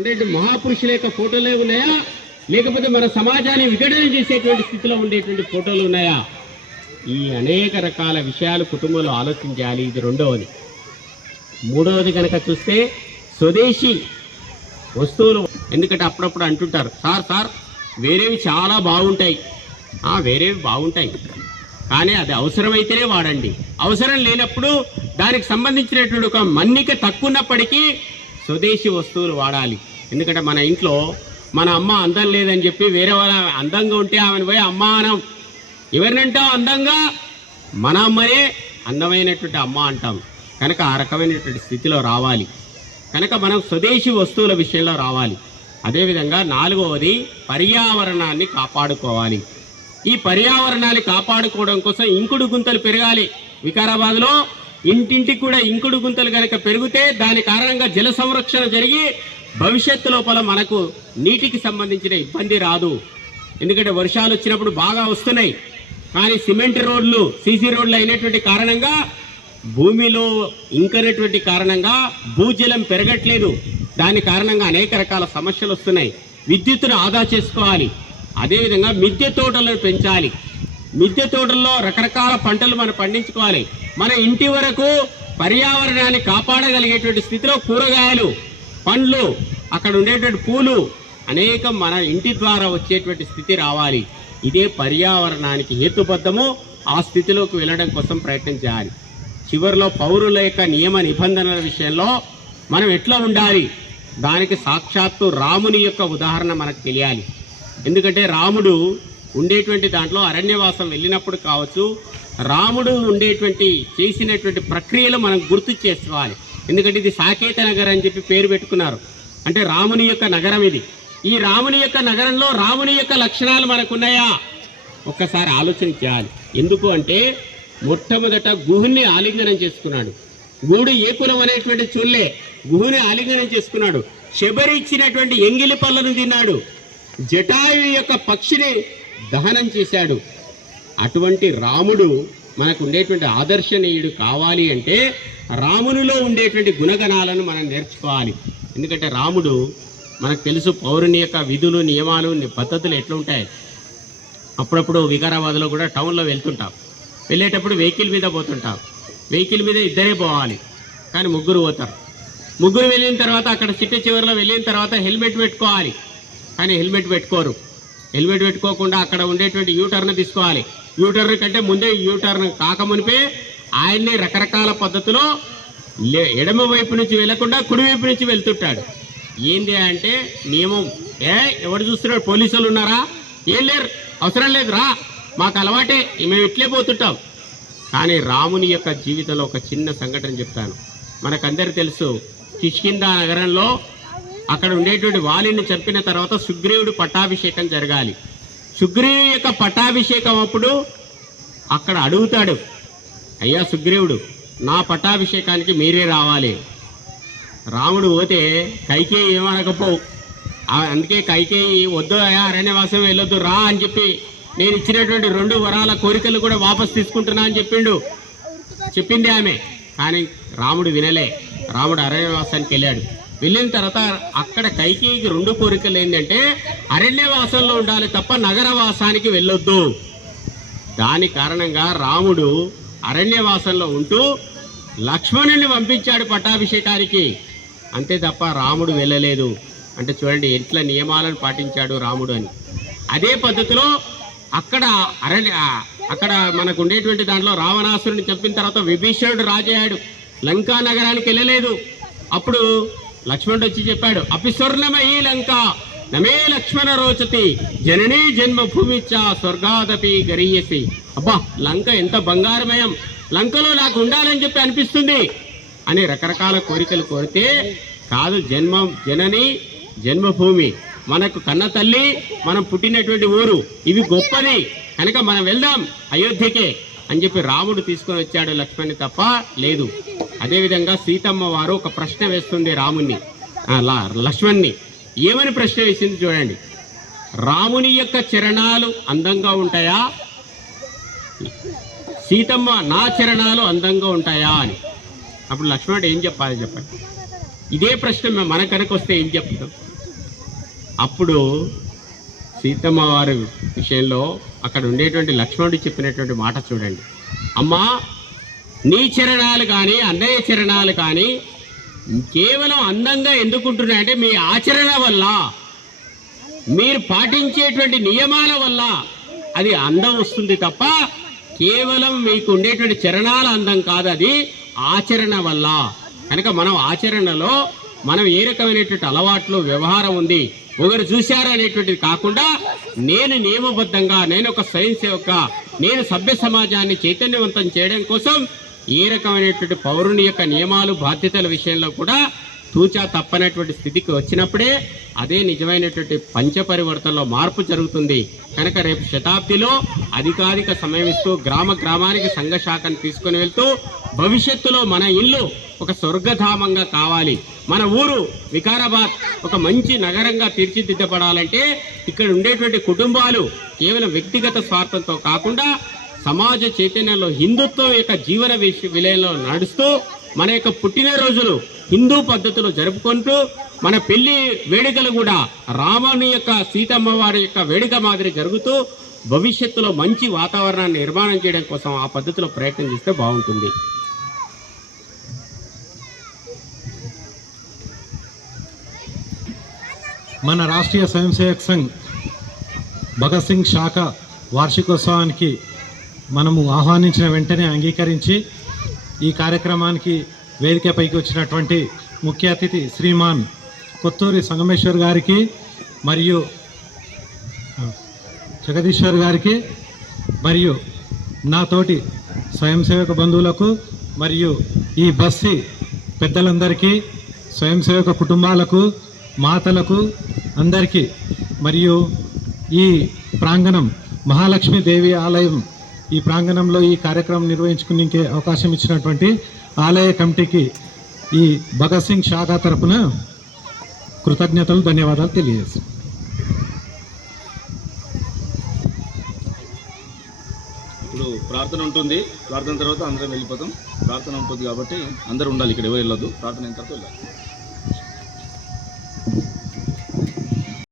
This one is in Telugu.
ఉండే మహాపురుషుల యొక్క ఫోటోలే ఉన్నాయా, లేకపోతే మన సమాజాన్ని విఘటన చేసేటువంటి స్థితిలో ఉండేటువంటి ఫోటోలు ఉన్నాయా? ఈ అనేక రకాల విషయాలు కుటుంబంలో ఆలోచించాలి. ఇది రెండవది. మూడవది కనుక చూస్తే స్వదేశీ వస్తువులు. ఎందుకంటే అప్పుడప్పుడు అంటుంటారు, సార్ వేరేవి చాలా బాగుంటాయి. వేరేవి బాగుంటాయి, కానీ అది అవసరమైతేనే వాడండి. అవసరం లేనప్పుడు దానికి సంబంధించినటువంటి ఒక మన్నిక తక్కువ ఉన్నప్పటికీ స్వదేశీ వస్తువులు వాడాలి. ఎందుకంటే మన ఇంట్లో మన అమ్మ అందం లేదని చెప్పి వేరే వాళ్ళ అందంగా ఉంటే ఆమెను పోయి అమ్మ అనం. ఎవరినంటాం అందంగా? మన అమ్మనే అందమైనటువంటి అమ్మ అంటాం. కనుక ఆ రకమైనటువంటి స్థితిలో రావాలి. కనుక మనం స్వదేశీ వస్తువుల విషయంలో రావాలి. అదేవిధంగా నాలుగవది పర్యావరణాన్ని కాపాడుకోవాలి. ఈ పర్యావరణాన్ని కాపాడుకోవడం కోసం ఇంకుడు గుంతలు పెరగాలి. వికారాబాద్లో ఇంటింటికి కూడా ఇంకుడు గుంతలు కనుక పెరిగితే దాని కారణంగా జల సంరక్షణ జరిగి భవిష్యత్తు లోపల మనకు నీటికి సంబంధించిన ఇబ్బంది రాదు. ఎందుకంటే వర్షాలు వచ్చినప్పుడు బాగా వస్తున్నాయి, కానీ సిమెంట్ రోడ్లు, సీసీ రోడ్లు అయినటువంటి కారణంగా భూమిలో ఇంకనటువంటి కారణంగా భూజలం పెరగట్లేదు. దాని కారణంగా అనేక రకాల సమస్యలు వస్తున్నాయి. విద్యుత్తును ఆదా చేసుకోవాలి. అదేవిధంగా మిద్దె తోటలను పెంచాలి. మిద్దె తోటల్లో రకరకాల పంటలు మనం పండించుకోవాలి. మన ఇంటి వరకు పర్యావరణాన్ని కాపాడగలిగేటువంటి స్థితిలో కూరగాయలు, పండ్లు, అక్కడ ఉండేటువంటి పూలు అనేకం మన ఇంటి ద్వారా వచ్చేటువంటి స్థితి రావాలి. ఇదే పర్యావరణానికి హేతుబద్ధము. ఆ స్థితిలోకి వెళ్ళడం కోసం ప్రయత్నం చేయాలి. చివరిలో పౌరుల యొక్క నియమ నిబంధనల విషయంలో మనం ఎట్లా ఉండాలి, దానికి సాక్షాత్తు రాముని యొక్క ఉదాహరణ మనకు తెలియాలి. ఎందుకంటే రాముడు ఉండేటువంటి దాంట్లో అరణ్యవాసం వెళ్ళినప్పుడు కావచ్చు, రాముడు ఉండేటువంటి చేసినటువంటి ప్రక్రియలు మనం గుర్తు చేసుకోవాలి. ఎందుకంటే ఇది సాకేత నగరం అని చెప్పి పేరు పెట్టుకున్నారు. అంటే రాముని యొక్క నగరం ఇది. ఈ రాముని యొక్క నగరంలో రాముని యొక్క లక్షణాలు మనకున్నాయా? ఒక్కసారి ఆలోచన చేయాలి. ఎందుకు అంటే మొట్టమొదట గుహుని ఆలింగనం చేసుకున్నాడు. గూడు ఏ కులం అనేటువంటి చూల్లే గుహుని ఆలింగనం చేసుకున్నాడు. శబరి ఇచ్చినటువంటి ఎంగిలి పళ్ళను తిన్నాడు. జటాయు యొక్క పక్షిని దహనం చేశాడు. అటువంటి రాముడు మనకు ఉండేటువంటి ఆదర్శనీయుడు కావాలి అంటే రామునిలో ఉండేటువంటి గుణగణాలను మనం నేర్చుకోవాలి. ఎందుకంటే రాముడు మనకు తెలుసు పౌరుని యొక్క విధులు, నియమాలు, పద్ధతులు ఎట్లా ఉంటాయి. అప్పుడప్పుడు వికారాబాద్లో కూడా టౌన్లో వెళ్తుంటాం. వెళ్ళేటప్పుడు వెహికల్ మీద పోతుంటాం. వెహికల్ మీద ఇద్దరే పోవాలి, కానీ ముగ్గురు పోతారు. ముగ్గురు వెళ్ళిన తర్వాత అక్కడ చిట్ట చివరిలో వెళ్ళిన తర్వాత హెల్మెట్ పెట్టుకోవాలి, కానీ హెల్మెట్ పెట్టుకోరు. హెల్మెట్ పెట్టుకోకుండా అక్కడ ఉండేటువంటి యూటర్న్ తీసుకోవాలి. యూటర్న్ కంటే ముందే యూటర్న్ కాకమునిపే ఆయన్ని రకరకాల పద్ధతిలో ఎడమ వైపు నుంచి వెళ్లకుండా కుడి వైపు నుంచి వెళ్తుంటాడు. ఏంది అంటే నియమం. ఎవరు చూస్తున్నాడు? పోలీసులు ఉన్నారా? ఏం లేరు, అవసరం లేదు, రా, మాకు అలవాటే, మేము ఇట్లే పోతుంటాం. కానీ రాముని యొక్క జీవితంలో ఒక చిన్న సంఘటన చెప్తాను. మనకందరూ తెలుసు, కిష్కిందా నగరంలో అక్కడ ఉండేటువంటి వాలిని చంపిన తర్వాత సుగ్రీవుడు పట్టాభిషేకం జరగాలి. సుగ్రీవుడి యొక్క పట్టాభిషేకం అప్పుడు అక్కడ అడుగుతాడు, అయ్యా సుగ్రీవుడు, నా పట్టాభిషేకానికి మీరే రావాలి. రాముడు పోతే కైకేయి ఏమనకపోవు. అందుకే కైకేయి వద్దు అయ్యా, అరణ్యవాసం వెళ్ళొద్దు, రా అని చెప్పి నేను ఇచ్చినటువంటి 2 వరాల కోరికలు కూడా వాపసు తీసుకుంటున్నా అని చెప్పింది ఆమె. కానీ రాముడు వినలే. రాముడు అరణ్యవాసానికి వెళ్ళాడు. వెళ్ళిన తర్వాత అక్కడ కైకేయికి 2 కోరికలు ఏంటంటే అరణ్యవాసంలో ఉండాలి తప్ప నగరవాసానికి వెళ్ళొద్దు. దాని కారణంగా రాముడు అరణ్యవాసంలో ఉంటూ లక్ష్మణుని పంపించాడు పట్టాభిషేకానికి. అంతే తప్ప రాముడు వెళ్ళలేదు. అంటే చూడండి ఎట్లా నియమాలను పాటించాడు రాముడు అని. అదే పద్ధతిలో అక్కడ మనకు ఉండేటువంటి దాంట్లో రావణాసురుని చంపిన తర్వాత విభీషణుడు రాజయ్యాడు. లంకా నగరానికి వెళ్ళలేదు. అప్పుడు లక్ష్మణుడు వచ్చి చెప్పాడు, అపిస్వర్ణమయీ లంక నమే లక్ష్మణ రోచతి జననీ జన్మభూమిచ్చ స్వర్గాదపి గరీయసి. అబ్బా, లంక ఎంత బంగారమయం, లంకలో నాకు ఉండాలని చెప్పి అనిపిస్తుంది అని రకరకాల కోరికలు కోరితే, కాదు, జనని జన్మభూమి, మనకు కన్న తల్లి, మనం పుట్టినటువంటి ఊరు, ఇవి గొప్పది, కనుక మనం వెళ్దాం అయోధ్యకే అని చెప్పి రాముడు తీసుకొని వచ్చాడు లక్ష్మణ్ని తప్ప లేదు. అదేవిధంగా సీతమ్మ వారు ఒక ప్రశ్న వేస్తుంది లక్ష్మణ్ని. ఏమని ప్రశ్న వేసింది చూడండి. రాముని యొక్క చరణాలు అందంగా ఉంటాయా, సీతమ్మ నా చరణాలు అందంగా ఉంటాయా అని. అప్పుడు లక్ష్మణుడు ఏం చెప్పాలి చెప్పండి? ఇదే ప్రశ్న మన కనుక వస్తే ఏం చెప్తాం? అప్పుడు సీతమ్మ వారి విషయంలో అక్కడ ఉండేటువంటి లక్ష్మణుడు చెప్పినటువంటి మాట చూడండి. అమ్మా, నీ చరణాలు కానీ అన్నయ్య చరణాలు కానీ కేవలం అందంగా ఎందుకుంటున్నాయంటే మీ ఆచరణ వల్ల, మీరు పాటించేటువంటి నియమాల వల్ల అది అందం వస్తుంది తప్ప కేవలం మీకు ఉండేటువంటి చరణాల అందం కాదు, అది ఆచరణ వల్ల. కనుక మనం ఆచరణలో మనం ఏ రకమైనటువంటి అలవాట్లు వ్యవహారం ఉంది ఒకరు చూశారు అనేటువంటిది కాకుండా నేను నియమబద్ధంగా, నేను ఒక స్వయం సేవక, నేను సభ్య సమాజాన్ని చైతన్యవంతం చేయడం కోసం ఏ రకమైనటువంటి పౌరుని యొక్క నియమాలు బాధ్యతల విషయంలో కూడా తూచా తప్పనటువంటి స్థితికి వచ్చినప్పుడే అదే నిజమైనటువంటి పంచపరివర్తనలో మార్పు జరుగుతుంది. కనుక రేపు శతాబ్దిలో అధికారిక సమయం ఇస్తూ గ్రామ గ్రామానికి సంఘ శాఖను తీసుకొని వెళ్తూ భవిష్యత్తులో మన ఇల్లు ఒక స్వర్గధామంగా కావాలి, మన ఊరు వికారాబాద్ ఒక మంచి నగరంగా తీర్చిదిద్దపడాలంటే ఇక్కడ ఉండేటువంటి కుటుంబాలు కేవలం వ్యక్తిగత స్వార్థంతో కాకుండా సమాజ చైతన్యంలో హిందుత్వం యొక్క జీవన విలయంలో నడుస్తూ మన యొక్క పుట్టినరోజులు హిందూ పద్ధతిలో జరుపుకుంటూ మన పెళ్లి వేడుకలు కూడా రాముని యొక్క సీతమ్మ వారి యొక్క వేడుక మాదిరి జరుగుతూ భవిష్యత్తులో మంచి వాతావరణాన్ని నిర్మాణం చేయడం కోసం ఆ పద్ధతిలో ప్రయత్నం చేస్తే బాగుంటుంది. మన రాష్ట్రీయ స్వయం సేవక్ సంఘ్ భగత్ సింగ్ శాఖ వార్షికోత్సవానికి మనము ఆహ్వానించిన వెంటనే అంగీకరించి ఈ కార్యక్రమానికి వేదికపైకి వచ్చినటువంటి ముఖ్య అతిథి శ్రీమాన్ కొత్తూరి సంగమేశ్వర్ గారికి మరియు జగదీశ్వర్ గారికి మరియు నాతోటి స్వయం సేవక బంధువులకు మరియు ఈ బస్సి పెద్దలందరికీ, స్వయం సేవక కుటుంబాలకు, మాతలకు అందరికీ, మరియు ఈ ప్రాంగణం మహాలక్ష్మి దేవి ఆలయం ఈ ప్రాంగణంలో ఈ కార్యక్రమం నిర్వహించుకునే అవకాశం ఇచ్చినటువంటి ఆలయ కమిటీకి ఈ భగత్ సింగ్ శాఖ తరపున కృతజ్ఞతలు, ధన్యవాదాలు తెలియజేస్తాం. ఇప్పుడు ప్రార్థన ఉంటుంది, ప్రార్థన తర్వాత అందరం వెళ్ళిపోతాం. ప్రార్థన ఉంటుంది కాబట్టి అందరూ ఉండాలి, ఇక్కడ ఎవరు వెళ్ళొద్దు, ప్రార్థన అయిన తర్వాత వెళ్ళాలి.